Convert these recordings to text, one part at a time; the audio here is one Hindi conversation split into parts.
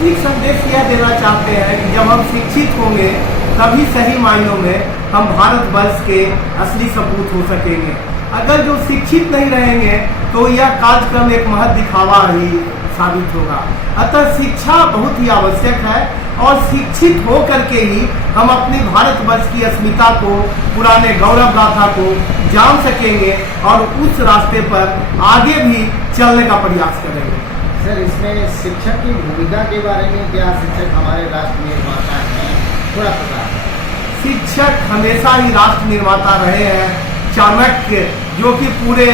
वैश्विक संदेश यह देना चाहते हैं कि जब हम शिक्षित होंगे तभी सही मायनों में हम भारतवर्ष के असली सपूत हो सकेंगे। अगर जो शिक्षित नहीं रहेंगे तो यह कार्यक्रम एक महज दिखावा ही साबित होगा। अतः शिक्षा बहुत ही आवश्यक है और शिक्षित हो करके ही हम अपनी भारतवर्ष की अस्मिता को, पुराने गौरव गाथा को जान सकेंगे और उस रास्ते पर आगे भी चलने का प्रयास करेंगे। सर, इसमें शिक्षक की भूमिका के बारे में क्या, शिक्षक हमारे राष्ट्र निर्माता हैं, थोड़ा पता है? शिक्षक हमेशा ही राष्ट्र निर्माता रहे हैं। चाणक्य जो कि पूरे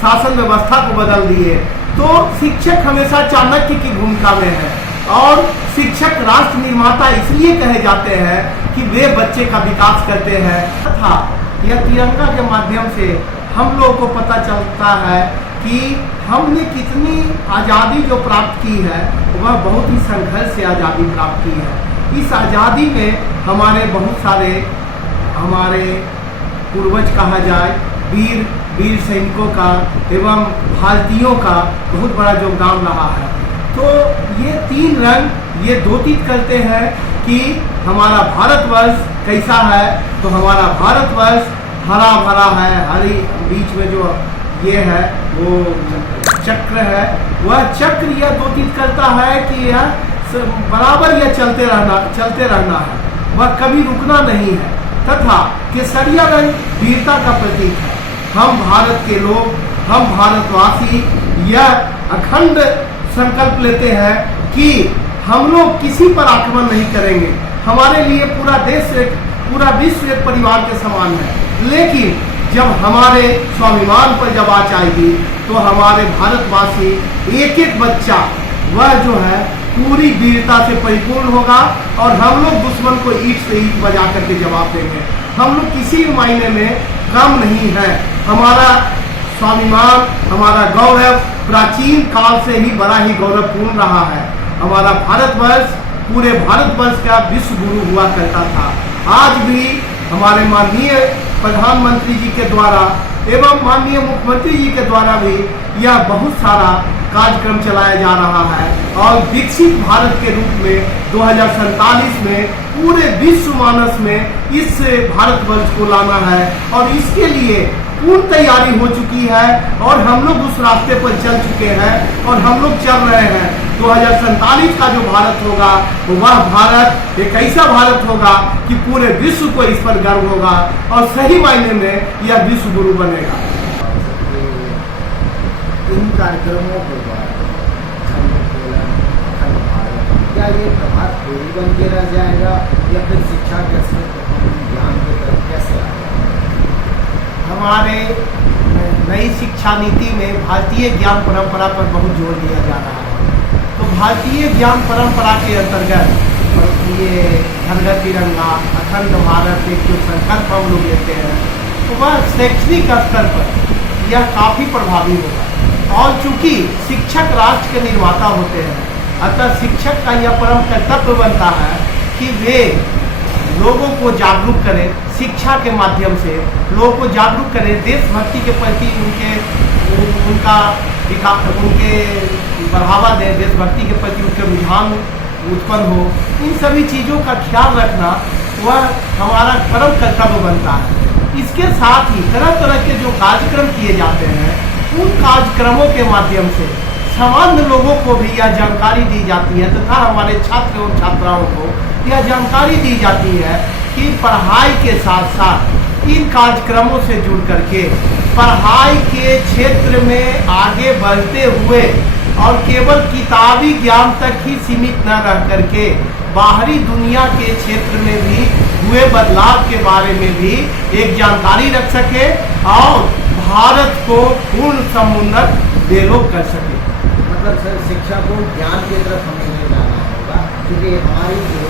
शासन व्यवस्था को बदल दिए, तो शिक्षक हमेशा चाणक्य की भूमिका में है। और शिक्षक राष्ट्र निर्माता इसलिए कहे जाते हैं कि वे बच्चे का विकास करते हैं तथा यह तिरंगा के माध्यम से हम लोगों को पता चलता है कि हमने कितनी आज़ादी जो प्राप्त की है वह बहुत ही संघर्ष से आज़ादी प्राप्त की है। इस आज़ादी में हमारे बहुत सारे हमारे पूर्वज कहा जाए वीर सैनिकों का एवं भारतीयों का बहुत बड़ा योगदान रहा है। तो ये तीन रंग ये द्योतित करते हैं कि हमारा भारतवर्ष कैसा है। तो हमारा भारतवर्ष हरा भरा है, हरी बीच में जो ये है वो चक्र है, वह चक्र यह द्योतित करता है कि यह बराबर यह चलते रहना है, वह कभी रुकना नहीं है। तथा केसरिया रंग वीरता का प्रतीक है। हम भारत के लोग, हम भारतवासी यह अखंड संकल्प लेते हैं कि हम लोग किसी पर आक्रमण नहीं करेंगे। हमारे लिए पूरा देश पूरा विश्व एक परिवार के समान है। लेकिन जब हमारे स्वाभिमान पर जब आँच आएगी तो हमारे भारतवासी एक एक बच्चा वह जो है पूरी वीरता से परिपूर्ण होगा और हम लोग दुश्मन को ईंट से ईंट बजा करके जवाब देंगे। हम लोग किसी भी मायने में कम नहीं है। हमारा स्वाभिमान, हमारा गौरव प्राचीन काल से ही बड़ा ही गौरवपूर्ण रहा है। हमारा भारतवर्ष पूरे भारतवर्ष का विश्व गुरु हुआ करता था। आज भी हमारे माननीय प्रधानमंत्री जी के द्वारा एवं माननीय मुख्यमंत्री जी के द्वारा भी यह बहुत सारा कार्यक्रम चलाया जा रहा है और विकसित भारत के रूप में 2047 में पूरे विश्व मानस में इस भारतवर्ष को लाना है और इसके लिए पूर्ण तैयारी हो चुकी है और हम लोग उस रास्ते पर चल चुके हैं और हम लोग चल रहे हैं। 2047 का जो भारत होगा वह भारत एक ऐसा भारत होगा कि पूरे विश्व को इस पर गर्व होगा और सही मायने में यह विश्व गुरु बनेगा। इन कार्यक्रमों के द्वारा क्या ये प्रभात फेरी बन के रह जाएगा या फिर शिक्षा के ज्ञान की तरफ कैसे आएगा? हमारे नई शिक्षा नीति में भारतीय ज्ञान परंपरा पर बहुत जोर दिया जा रहा है। तो भारतीय ज्ञान परंपरा के अंतर्गत ये घर घर तिरंगा, अखंड भारत एक जो संकल्प हम लोग लेते हैं तो वह शैक्षणिक स्तर पर यह काफ़ी प्रभावी होगा। और चूंकि शिक्षक राष्ट्र के निर्माता होते हैं, अतः शिक्षक का यह परम कर्तव्य बनता है कि वे लोगों को जागरूक करें, शिक्षा के माध्यम से लोगों को जागरूक करें, देशभक्ति के प्रति उनके बढ़ावा दें, देशभक्ति के प्रति उनके रुझान उत्पन्न हो। इन सभी चीज़ों का ख्याल रखना वह हमारा परम कर्तव्य बनता है। इसके साथ ही तरह तरह के जो कार्यक्रम किए जाते हैं उन कार्यक्रमों के माध्यम से सामान्य लोगों को भी यह जानकारी दी जाती है तथा हमारे छात्र एवं छात्राओं को यह जानकारी दी जाती है कि पढ़ाई के साथ साथ इन कार्यक्रमों से जुड़ करके पढ़ाई के क्षेत्र में आगे बढ़ते हुए और केवल किताबी ज्ञान तक ही सीमित न रह करके बाहरी दुनिया के क्षेत्र में भी हुए बदलाव के बारे में भी एक जानकारी रख सके और भारत को पूर्ण समुन्नत डेवलप कर सके। मतलब सर, शिक्षा को ज्ञान की तरफ हमें ले जाना होगा क्योंकि हमारी जो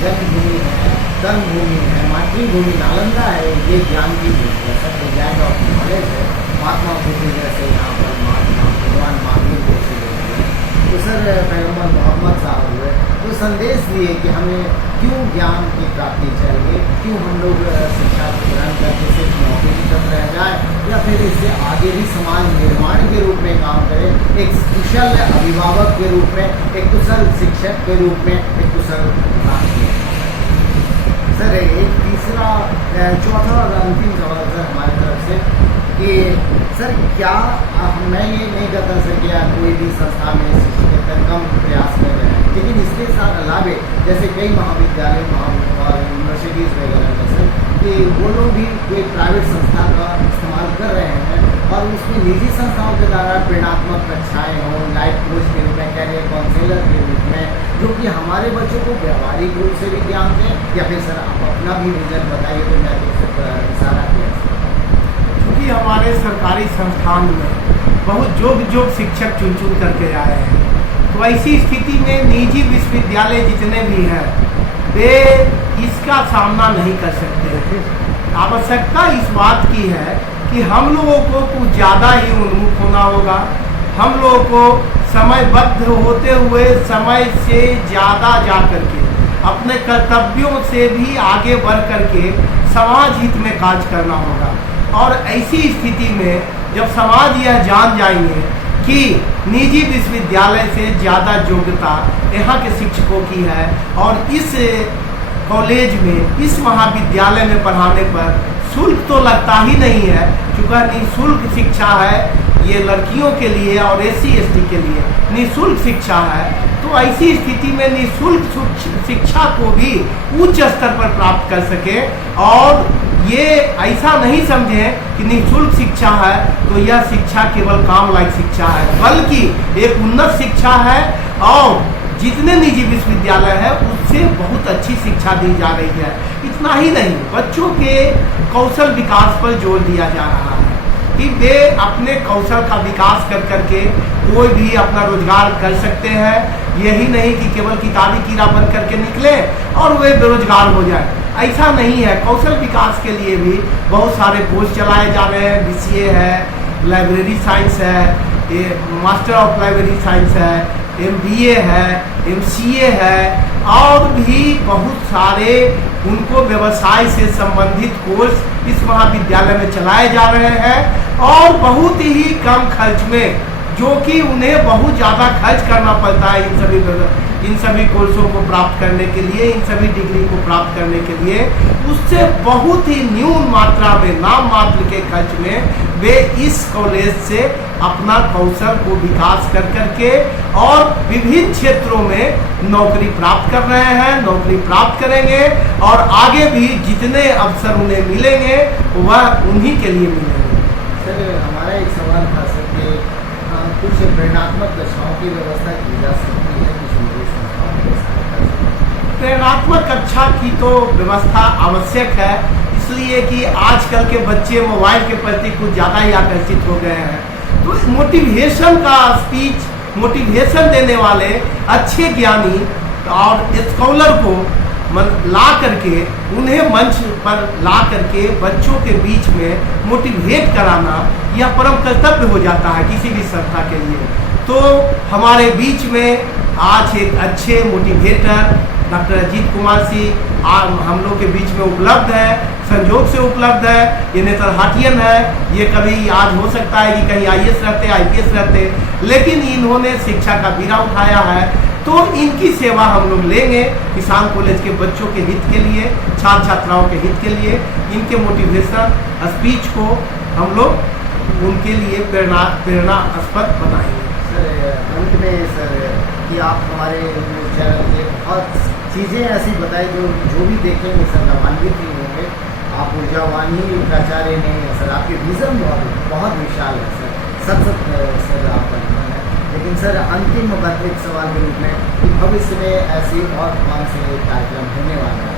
जन्मभूमि है, कर्मभूमि है, मातृभूमि नालंदा है, ये ज्ञान की भूमि है। सर, लैंड ऑफ नॉलेज है। महात्मा बुद्ध जैसे यहाँ पर महात्मा भगवान महावीर जैसे लोग हुए, तो सर पैगम्बर मोहम्मद साहब हुए, वो संदेश दिए कि हमें क्यों ज्ञान की प्राप्ति चाहिए, क्यों हम लोग शिक्षा ग्रहण करके सिर्फ नौकरी तक रह जाए या फिर इससे आगे भी समाज निर्माण के रूप में काम करें, एक कुशल अभिभावक के रूप में, एक कुशल शिक्षक के रूप में, एक कुशल राष्ट्रीय। सर एक तीसरा चौथा और अंतिम सवाल सर हमारी तरफ से कि सर क्या मैं ये नहीं कहता सर कि कोई भी संस्था में शिक्षकेतर कम प्रयास कर रहे हैं, लेकिन इसके साथ अलावे जैसे कई महाविद्यालय और यूनिवर्सिटीज़ वगैरह में सर कि वो लोग भी कोई प्राइवेट संस्था का इस्तेमाल कर रहे हैं और उसमें निजी संस्थाओं के द्वारा प्रेरणात्मक कक्षाएँ हों, लाइफ कोच के रूप में, कैरियर काउंसलर के रूप में, जो कि हमारे बच्चों को व्यावहारिक रूप से भी ज्ञान दें, या फिर सर आप अपना भी विजन बताइए तो मैं तो इशारा किया। क्योंकि हमारे सरकारी संस्थान में बहुत जोग शिक्षक चुन करके आए हैं, तो ऐसी स्थिति में निजी विश्वविद्यालय जितने भी हैं वे इसका सामना नहीं कर सकते। आवश्यकता इस बात की है कि हम लोगों को कुछ ज़्यादा ही उन्मुख होना होगा, हम लोगों को समयबद्ध होते हुए समय से ज़्यादा जा करके अपने कर्तव्यों से भी आगे बढ़ करके समाज हित में कार्य करना होगा। और ऐसी स्थिति में जब समाज यह जान जाएंगे कि निजी विश्वविद्यालय से ज़्यादा योग्यता यहाँ के शिक्षकों की है और इस कॉलेज में, इस महाविद्यालय में पढ़ाने पर शुल्क तो लगता ही नहीं है, चूँकि निःशुल्क शिक्षा है, ये लड़कियों के लिए और SC/ST के लिए निःशुल्क शिक्षा है, तो ऐसी स्थिति में निःशुल्क शिक्षा को भी उच्च स्तर पर प्राप्त कर सके और ये ऐसा नहीं समझें कि निःशुल्क शिक्षा है तो यह शिक्षा केवल काम लायक शिक्षा है, बल्कि एक उन्नत शिक्षा है और जितने निजी विश्वविद्यालय है उससे बहुत अच्छी शिक्षा दी जा रही है। इतना ही नहीं, बच्चों के कौशल विकास पर जोर दिया जा रहा है कि वे अपने कौशल का विकास कर करके कोई भी अपना रोजगार कर सकते हैं। यही नहीं कि केवल किताबी कीड़ा बन करके निकले और वे बेरोजगार हो जाए, ऐसा नहीं है। कौशल विकास के लिए भी बहुत सारे कोर्स चलाए जा रहे हैं, BCA है, लाइब्रेरी साइंस है, मास्टर ऑफ लाइब्रेरी साइंस है, MBA है, MCA है और भी बहुत सारे उनको व्यवसाय से संबंधित कोर्स इस महाविद्यालय में चलाए जा रहे हैं और बहुत ही कम खर्च में, जो कि उन्हें बहुत ज़्यादा खर्च करना पड़ता है इन सभी कोर्सों को प्राप्त करने के लिए, इन सभी डिग्री को प्राप्त करने के लिए, उससे बहुत ही न्यून मात्रा में, नाम मात्र के खर्च में वे इस कॉलेज से अपना कौशल को विकास कर करके और विभिन्न क्षेत्रों में नौकरी प्राप्त कर रहे हैं, नौकरी प्राप्त करेंगे और आगे भी जितने अवसर उन्हें मिलेंगे वह उन्हीं के लिए मिलेंगे। सर हमारा एक सवाल था सर कि कुछ प्रेरणात्मक कक्षाओं की व्यवस्था की जा सकती है कुछ निजी संस्थाओं के साथ? प्रेरणात्मक कक्षा की तो व्यवस्था आवश्यक है, इसलिए कि आजकल के बच्चे मोबाइल के प्रति कुछ ज़्यादा ही आकर्षित हो गए हैं, तो मोटिवेशन का स्पीच, मोटिवेशन देने वाले अच्छे ज्ञानी और स्कॉलर को ला करके, उन्हें मंच पर ला करके बच्चों के बीच में मोटिवेट कराना यह परम कर्तव्य हो जाता है किसी भी संस्था के लिए। तो हमारे बीच में आज एक अच्छे मोटिवेटर डॉक्टर अजीत कुमार सिंह हम लोग के बीच में उपलब्ध है, संयोग से उपलब्ध है। ये नेतरहाटियन है, ये कभी आज हो सकता है कि कहीं IAS रहते, IPS रहते, लेकिन इन्होंने शिक्षा का बीड़ा उठाया है, तो इनकी सेवा हम लोग लेंगे किसान कॉलेज के बच्चों के हित के लिए, छात्र छात्राओं के हित के लिए। इनके मोटिवेशन स्पीच को हम लोग उनके लिए प्रेरणास्पद बनाएंगे। सर अंत में सर कि आप हमारे चैनल से बहुत चीज़ें ऐसी बताई जो भी देखेंगे सर लाभान्वित ही होंगे। आप ऊर्जावान ही प्राचार्य नहीं है सर, आपके विज़न बहुत विशाल है सर, सर आपका है। लेकिन सर अंतिम एक सवाल के रूप में कि भविष्य में ऐसी और कौन से कार्यक्रम होने वाले हैं?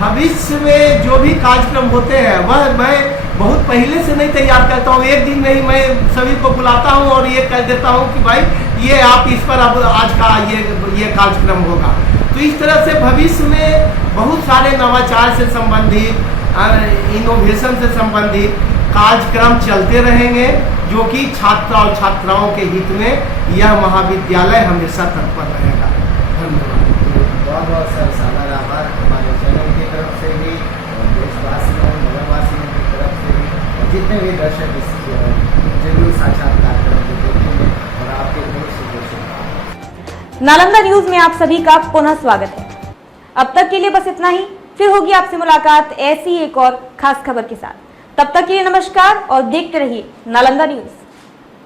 भविष्य में जो भी कार्यक्रम होते हैं वह मैं बहुत पहले से नहीं तैयार करता हूँ, एक दिन में ही मैं सभी को बुलाता हूँ और ये कह देता हूँ कि भाई ये आप इस पर अब आज का ये कार्यक्रम होगा। तो इस तरह से भविष्य में बहुत सारे नवाचार से संबंधित, इनोवेशन से संबंधित कार्यक्रम चलते रहेंगे, जो कि छात्र और छात्राओं के हित में यह महाविद्यालय हमेशा तत्पर रहेगा। धन्यवाद। बहुत बहुत सर सादर आभार हमारे चैनल की तरफ से भी और देशवासियों नगरवासियों की तरफ से भी और जितने भी दर्शक इस इंटरव्यू साक्षात्कार देखते हैं और आपके बहुत शुभकामनाएं। नालंदा न्यूज में आप सभी का पुनः स्वागत है। अब तक के लिए बस इतना ही, फिर होगी आपसे मुलाकात ऐसी एक और खास खबर के साथ। तब तक के लिए नमस्कार और देखते रहिए नालंदा न्यूज।